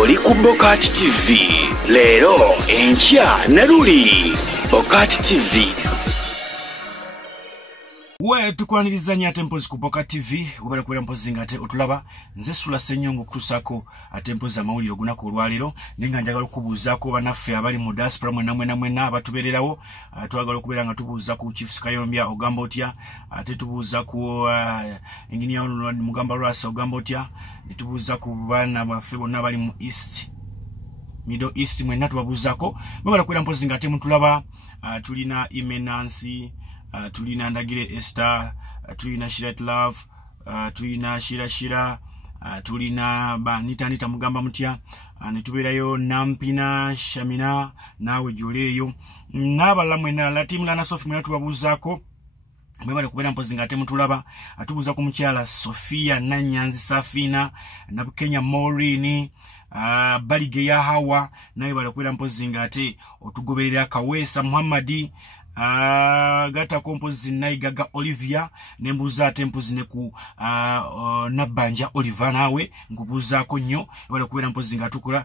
oli ku BOCAT TV. Leero enkya ne luli BOCAT TV. We tukwaniriza nya tempozi ku BOCAT TV ubale kubera mpozi ngate otulaba nze SULA SSENYONGA kutusako atempozi amawulire ogunako olwaliro nenga njagala okubuuzaako banaffe abali mu diaspora mwena abatubererawo twagala okubeera nga tubuuza ku Chief Kayombya ogamba otya ate tubuuza ku engineer Mugamba Rasa ogamba otya tubuuza ku bana baffe bonna bali mu East Middle East mwena tubabuuzaako babala kubera mpozi ngate mutulaba tulina Imenansi tulina Ndagire Esther, tulina Shirat Love, tulina Shira, tulina Nita Mugamba mutya, netuberayo Nampina Shamina nawe Juleyo n'abalala mwena la timu lana Sophie mwena tubabuuzaako mwebale kubeera mpozi ngate mutulaba atubuuza ku mukyala Sofia Nanyanzi Safina na Kenya Maureen Balige ya Hawa naye bale kubeera mpozi ngate otugoberera Kawesa Muhammadi gata kompozi Naigaga Olivia nembuza ate mpozi ne ku Nabanja Oliver nawe ngubuzaako nnyo wala kubera mpozi ngatukula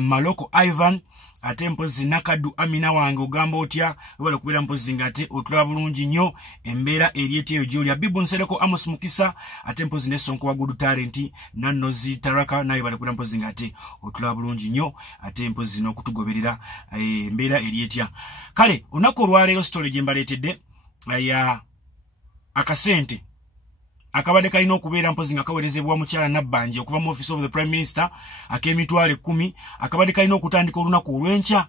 Maloko Ivan ate mpozi Nakadu Amina wange ogamba otya wala kubera mpozi ngate otula bulungi nnyo embeera erietyo Julia Bibu Nsereko Amos Mukisa ate mpozi ne Sonko wa Good Talent Nanozi Taraka naye wala kubera mpozi ngate otula bulungi nnyo ate mpozi n'okutugoberera embeera erietya kale onako olwaleero story gye mbaleetedde ya akasente akabadde kalina okubeera mpozi nga kaweerezebwa mukyala Nabanja okuva mu Office of the Prime Minister ak'emitwalo 10 akabadde kalina okutandika olunaku olw'enkya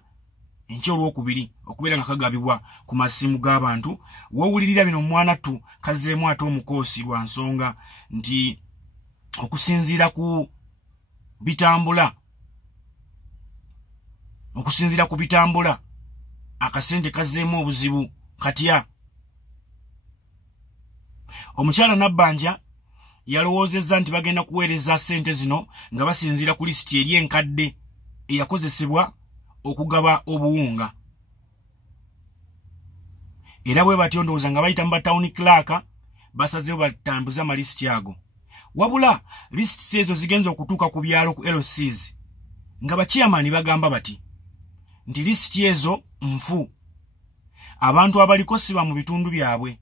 enkya olwokubiri okubeera nga kagabibwa ku masimu g'abantu wowulirira bino mwana tu kazeemu ate omukoosi lwa nsonga nti okusinziira ku bitambula akasente kazeemu obuzibu katya omukyala Nabanja yalowoozezza nti bagenda kuweereza sente zino nga basinziira ku lisiti eri enkadde eyakozesebwa okugaba obuwunga era bwe batyo ndowooza nga bayita mu batown clerk basazeewo batambuze amalisiti ago wabula lisiti ezo zigenza okutuuka ku byalo ku LCs nga bachairman bagamba bati nti lisiti ezo nfu abantu abaliko siba mu bitundu byabwe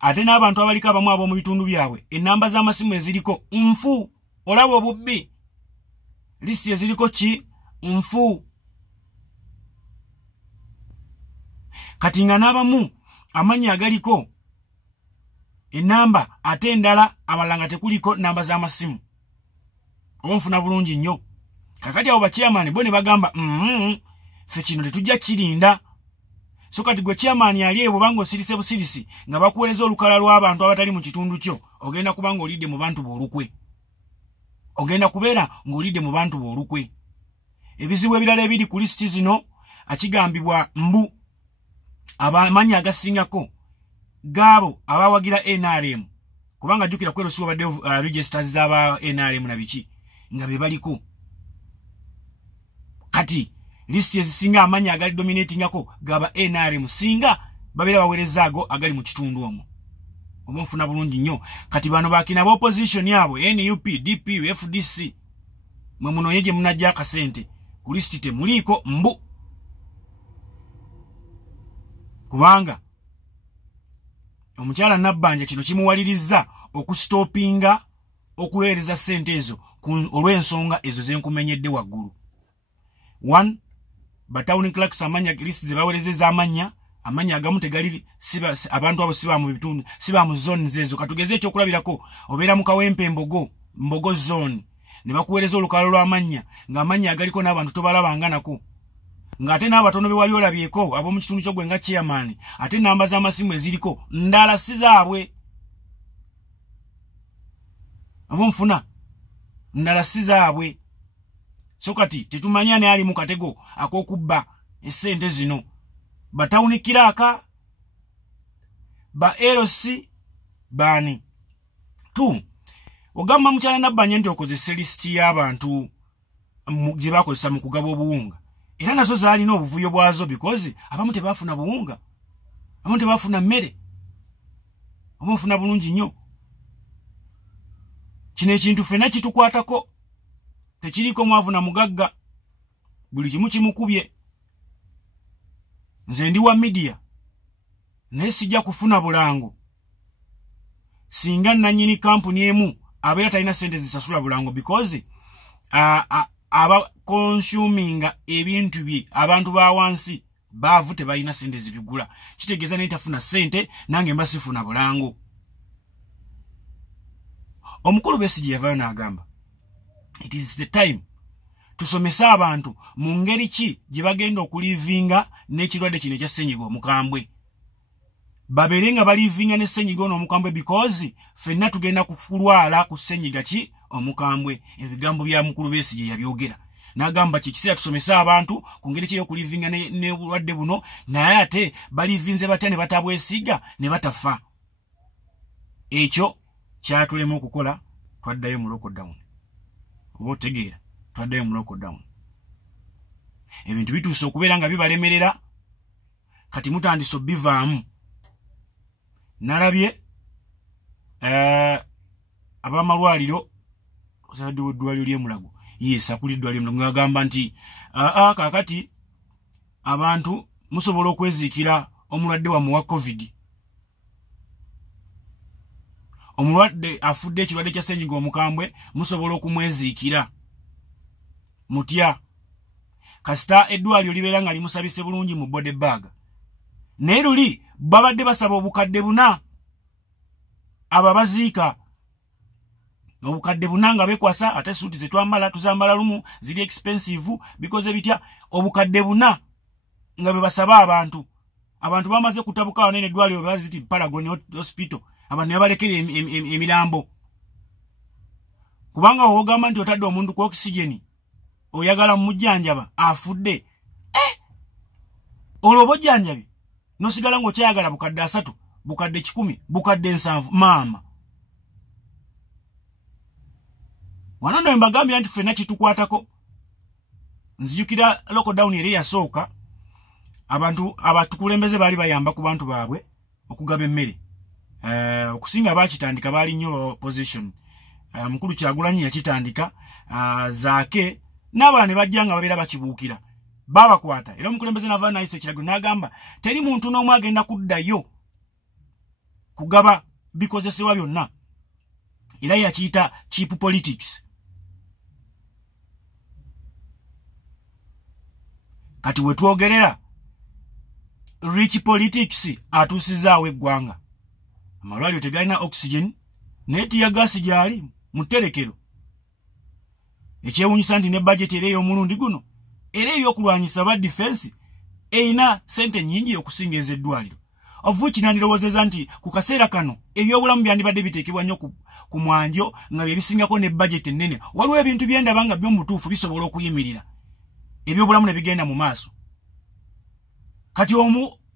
ate n'abantu abaliko abamu abo mu bitundu byabwe enamba z'amasimu eziriko nfu olaba obubbi lisiti eziriko ki nfu kati nga n'abamu amanya agaliko enamba ate endala amalanga tekuliko namba z'amasimu onfuna bulungi nnyo kakati abo bachairman bo ne bagamba ffe kino tetujja kirinda so kati gwe chairman ali ebo bango sirise busirisi nga bakuweereza olukala lw'abantu abatali mu kitundu kyo ogenda kubanga olidde mu bantu b'olukwe ogenda kubeera ng'olidde mu bantu b'olukwe ebizibu ebirala ebiri ku lisiti zino akigambibwa mbu abamanya agasingako gaabo abawagira NRM kubanga jjukira kwero si wabadde registers z'aba NRM na biki nga be baliko kati listi ezisinga amanya agali dominatingako gaba NRM singa babeera baweerezaago agali mu kitundu omwo omunfuna bulungi nnyo kati bano bakina ba opposition yabo NUP DP FDC mwe muno yeje munajja akasente ku listi temuliko mbu kubanga omukyala Nabanja kino kimuwalirizza okustopinga okuweereza sente ezo olw'ensonga ezo zenkumenyedde waggulu 1 Batown clerks amanya list zibaweerezeza amanya agamu tegali siba abantu abo siba mu bitundu siba mu zone zezo katugeze ekyo kulabirako obeera mu Kawempe mbogo zone ne bakuweereza olukalo lw'amanya nga amanya agaliko n'abantu tobalabanganako ng'ate n'abatono be wali olabyeko abo mu kitundu kyo gwe nga chairman ate namba z'amasimu eziriko ndala si zaabwe abo mfuna ndala si zaabwe so kati tetumanya ne ali mu katego ak'okubba essente zino Batown clerk ba LC bani 2 ogamba mukyala Nabanja nti okozesa listi y'abantu gye bakozesa mu kugaba obuwunga era nazo zaalina obuvuyo bwazo because abamu tebafuna buwunga abamu tebafuna mmere abafuna bulungi nnyo kino ekintu fena kitukwatako tekiriko mwavu na mugagga buli kimu kimukubye nze ndi wa media naye sijja kufuna bulango singa nanyini kampuni emu abeera talina sente zisasula bulango because aba consuminga ebintu bye abantu ba wansi baavu tebalina sente zibigula kitegeeza naye tafuna sente nange mba sifuna bulango. Omukulu Besigye yavaayo n'agamba it is the time tusomesa abantu mu ngeri ki gye bagenda okulivinga n'ekirwadde kino ekya ssenyiga omukambwe babeere nga balivinga ne ssenyiga ono omukambwe because ffenna tugenda kulwala ku ssenyiga ki omukambwe. Ebigambo bya mukulu Besigye yabyogera n'agamba kikiseera tusomesa abantu ku ngeri ki y'okulivinga n'obulwadde buno naye ate balivinze batya ne batabwesiga ne batafa. Ekyo kyatulema okukola twaddayo mu lockdown. Oba otegeera twaddayo mu lockdown. Ebintu bituuse okubeera nga bibalemerera kati mutandise obivaamu. Nalabye abamalwaliro osadde eddwaliro ly'emulago yeesakula eddwaliro ly'emulago ng'agamba nti kaakati abantu musobola okweziikira omulwadde wammwe wa covid. Omulwadde afudde ekirwadde kya ssenyiga omukambwe musobola okumweziikira mutya kasita eddwaliro libeera nga limusabise bulungi mu body bag naye luli babadde basaba obukadde 4 ababaziika obukadde 4 nga bekwasa ate suuti zetwambala tuzambala lumu ziri expensive because bitya obukadde 4 nga bebasaba abantu bamaze kutabuka wanene eddwaliro baziti Paragon Hospital abantu yabalekera emirambo kubanga ogamba nti otadde omuntu ku oxygen oyagala mujjanjaba afudde olwo bojjanjabi nosigala ng'okyayagala bukadde 3 bukadde 10 bukadde 7 maama wanono mbagambye nti ffenna kitukwatako. Nzijukira lockdown eri yasooka abantu abatukulembeze baali bayamba ku bantu baabwe okugaba emmere okusinga bakitandika baali nnyo position mukulu Kyagulanyi yakitandika zaake n'abalala ne bajja nga babeera bakibuukira babakwata era omukulembeze nava nayise ekirago n'agamba teri muntu n'omu agenda kuddayo kugaba bikozesebwa byonna era yakiyita cheap politics. Kati wetwogerera rich politics atuusizaawo eggwanga amalwaliro tegalina oxygen netiya gasi gyali muterekero ekyewunyisa nti ne budget era ey'omulundi guno era ebyokulwanyisa ba defense eyina sente nyingi okusinga eddwaliro ovu kinandirowoozeza nti ku kaseera kano ebyobulamu byandibadde biteekebwa nnyo ku mwanjo nga byebisingako ne budget ennene waliwo ebintu byendaba nga byo mutuufu bisobola okuyimirira ebyobulamu ne bigenda mu maaso. Kati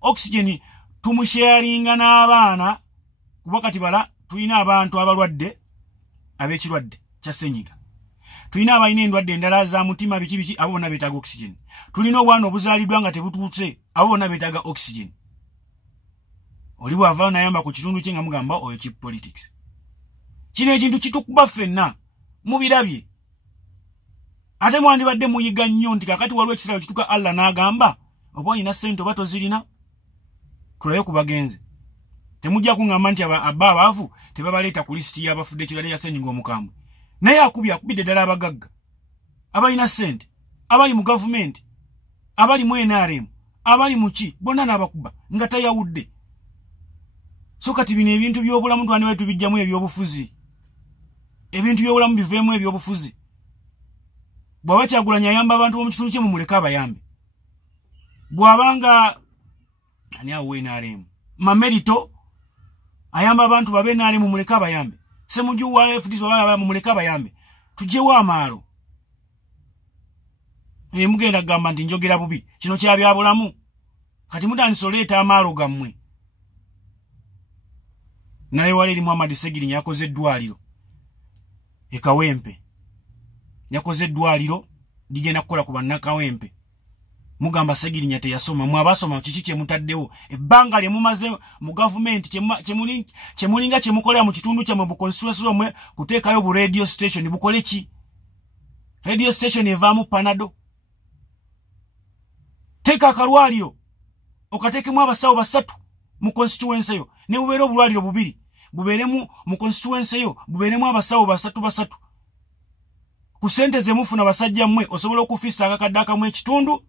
oxygen tumusharinga n'abaana kuba kati bala tulina abantu abalwadde ab'ekirwadde kya ssenyiga tulina abalina endwadde endala za mutima biki abo bonna beetaaga oxygen tulina obwana obuzaaliddwa nga tebutuutse abo bonna beetaaga oxygen. Oli bw'avaayo nayamba ku kitundu kye nga mugamba oyo cheap politics. Kino ekintu kitukuba ffenna mubirabye ate mwandibadde muyiga nnyo nti kakati waliwo ekisirawo kituka Allah n'agamba oba olina ssente oba tozirina tulayo ku bagenzi temujja kuŋŋamba nti abaavu tebabaleeta ku lisiti y'abafudde ekirwadde kya ssenyiga omukambwe naye akubidde ddala abagagga abalina ssente abali mu gavumenti abali mu NRM abali mu ki bonna n'abakuba nga tayawudde. So kati bino ebintu by'obulamu twandibadde tubijjamu ebyobufuzi ebintu by'obulamu biveemu ebyobufuzi. Bw'aba Kyagulanyi ayamba abantu b'omu kitundu kye mumuleke abayambe bw'abanga ani awo NRM Mamerito ayamba abantu babe NRM mumuleke abayambe Semuju wa FDC baba mumuleke abayambe tujjewo amaalo mugenda gamba nti njogera bubi kino kyabyabulamu kati mutandise oleeta amaalo gammwe. Naye wali Muhammad Segiri yakoze eddwaliro ekawempe yakoze eddwaliro ligenda kukola ku bannakawempe mugamba Segiri nyate yasoma mwabasoma kiki kye mutaddewo ebbanga lye mumaze mu government kye mulinga kye mukolera mu kitundu kye mu constituency mwe kuteekayo bu radio station bukole ki radio station evaamu panado. Teka akalwaliro okatekemu abasawo basatu mu constituency yo ne bubeera obulwaliro bubiri bubeeremu mu constituency yo bubeeremu abasawo basatu ku sente ze mufuna basajja mmwe osobola okufisa akakadde akamu ekitundu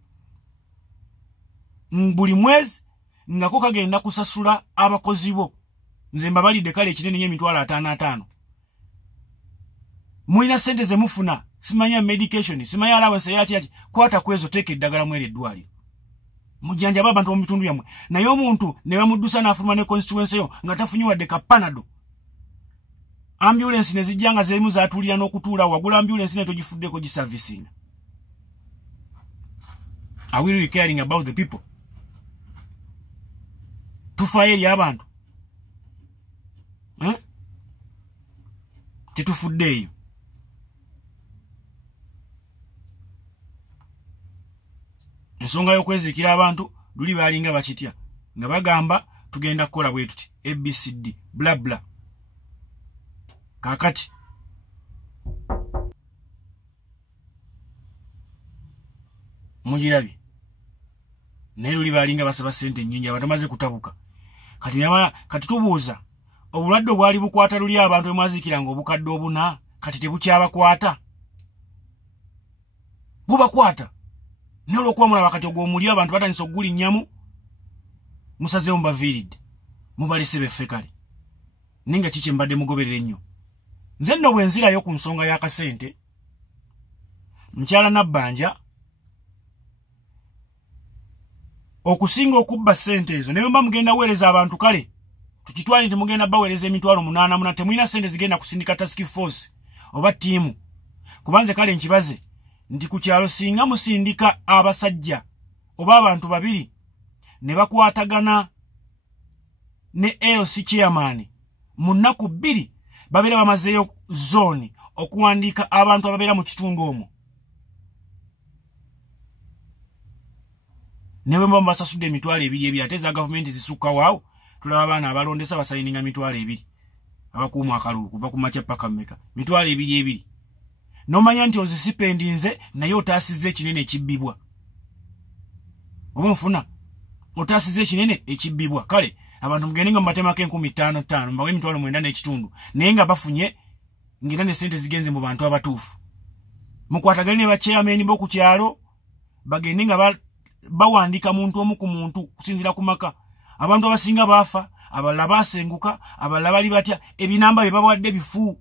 buli mwezi ngako kagenda kusasula abakozi bo. Nze mbabalidde kale ekinene nnyo emitwalo 55. Mwina sente ze mufuna simanya medication simanya allowance yaki kwata kwezo teke eddagala mwere eddwaliro mujanja abantu mu bitundu yamwe naye omuntu ne bamuddusa n'afuluma ne constituency yo nga tafunye wadde ka panado. Ambulance ne zijjanga zerimu zaatulira n'okutuula wagula ambulance ne togifuddeko giservicing. Are we really caring about the people? Tufaye eri abantu tetufuddeeyo. Ensonga y'okwezikira abantu luli balinga bakitya nga bagamba tugenda kukola bwe tuti ABCD bla bla. Kakati mujirabi naye luli balinga basaba sente nnyingi abatamaze kutabuka. Kati tubuuza obulwadde obwali bukwata luli abantu emwazikiranga obukadde obuna kati tebukyabakwata bubakwata. Nolwokuba mulaba kati ogw'omuli abantu batandise okugulinnyamu musazeewo mubaviiridde mubalese beffe kale ninga kiki mbadde mugoberera ennyo. Nze nno bwe nzirayo ku nsonga y'akasente mukyala Nabanja okusinga okubba sente ezo naye mba mugenda weereza abantu kale tukitwale nti mugenda baweereza emitwalo 8 temulina sente zigenda kusindika task force oba ttiimu kubanze kale nkibaze nti ku kyalo singa musindika abasajja oba abantu babiri ne bakwatagana ne LC chairman mu nnaku 2 babeera bamazeeyo zone okuwandiika abantu ababeera mu kitundu omwo newe mba basasudde emitwalo 2 ebiri ate za gavumenti zisukka waawo tulaba abaana abalondesa basayininga mitwalo 2 abakuuma akalulu kuva ku makya paka mmeka mitwalo 2 nomanya nti ozisipendinze naye otaasize ekinene ekibbibwa oba nfuna otaasize ekinene ekibbibwa kale abantu mugendenga mu matema ke 15 mbawe emitwalo 9 n'ekitundu naye nga bafunye ngenda ne sente zigenze mu bantu abatuufu mukwatagane ne bachairman b'oku kyalo bagende nga bawandika muntu omu ku muntu kusinzira ku maka. Abantu abasinga baafa abalala basenguka abalala bali batya ebinamba bye babawadde bifu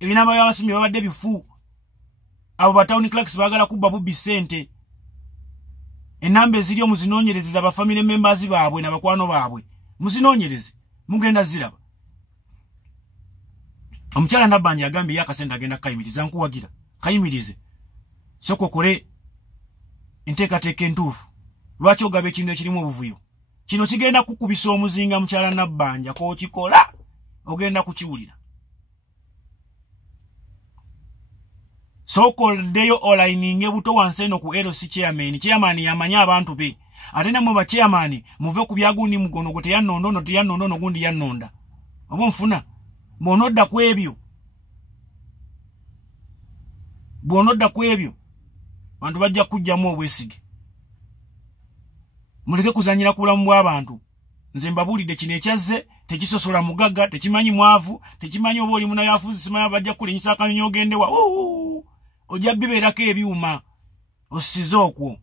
ebinamba by'abasimi babawadde bifu abo batown clerks baagala kubba bubbi sente enamba eziri omuzinoonyereza ba family members baabwe n'abakwano baabwe muzinoonyereze mugenda ziraba. Omukyala Nabanja agambye yakasente agenda kayimiriza nkuwagira kayimirize soko kole enteekateeka entuufu lwaki ogaba ekintu ekirimu obuvuyo kino kigenda kukubisa omuzinga mukyala Nabanja k'okikola ogenda kukiwulira. Sokoldeyo olaininge buto wanseno ku LC chairman yamanya abantu be ate namwe ba chairman muve ku byagundi mugono gote yannondo gundi yannonda obo nfuna bonodda ku ebyo bantu bajja kujjamu obwesige muleke kuzanyira ku bulamu bw'abantu. Nze mbabulidde kino ekyazze tekisosola mugagga tekimanyi mwavu tekimanyi oba oli munayo afuzi simanya bajja kulinyisa akanyonyi ogendewa ojja bibeerako ebyuma osize okwo.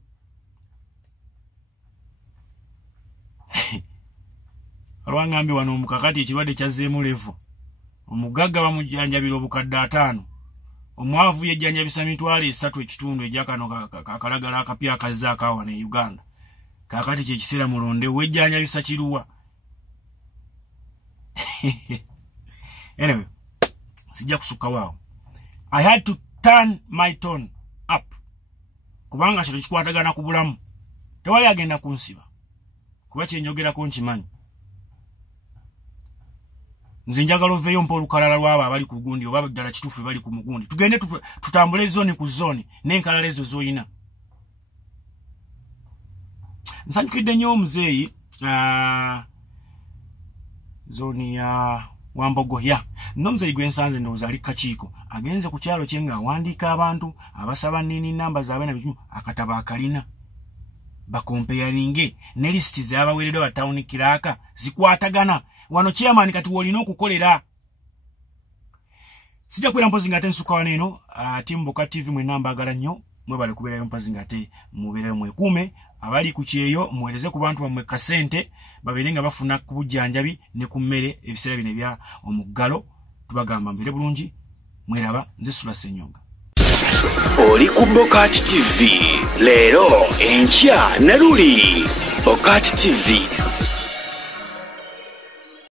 Alwangambi wano omukakati ekirwadde kyazzeemu levo omugagga bamujjanjabira obukadde 5 omwavu yejjanjabisa mitwalo 3 ekitundu ejakano akalagala akapya akazza akawa ne Uganda kakati kyekiseera mulonde wejjanjabisa kiruwa. Anyway sijja kusukka waawo. I had to turn my tone up kubanga kino kikwatagana ku bulamu tewali agenda kunsiba kuba kyenjogerako nkimanyi. Nze njagala oveeyo mpa olukalala lwabo abali ku gundi oba ddala kituufu bali ku mugundi tugende tutambule zoni ku zoni n'enkalala ezo z'oyina. Nsanyukidde nnyo omuzeeyi zoni ya Wambogoya nomze igwensanze ndoza ali kakiiko agenze ku kyalo kyenga awandika abantu abasaba nini namba zaabwe na bimu akataba akalina bakompeyaringe ne list z'abaweredde wa town kiraka zikwatagana wano chairman kati wolina okukolera sija kwera mpozi ngate nsuka waneno team BOCAT TV mwe namba agala nnyo mwe bali kubeera mpozi ngate mubeera mwekume abali ku kyeyo muweleze ku bantu bamwe kasente baberenga bafuna ku bujjanjabi ne ku mmere ebiseera bino bya omuggalo tubagamba mbere bulungi mweraba nze SULA SSENYONGA oli ku BOCAT TV leero enkya ne luli BOCAT TV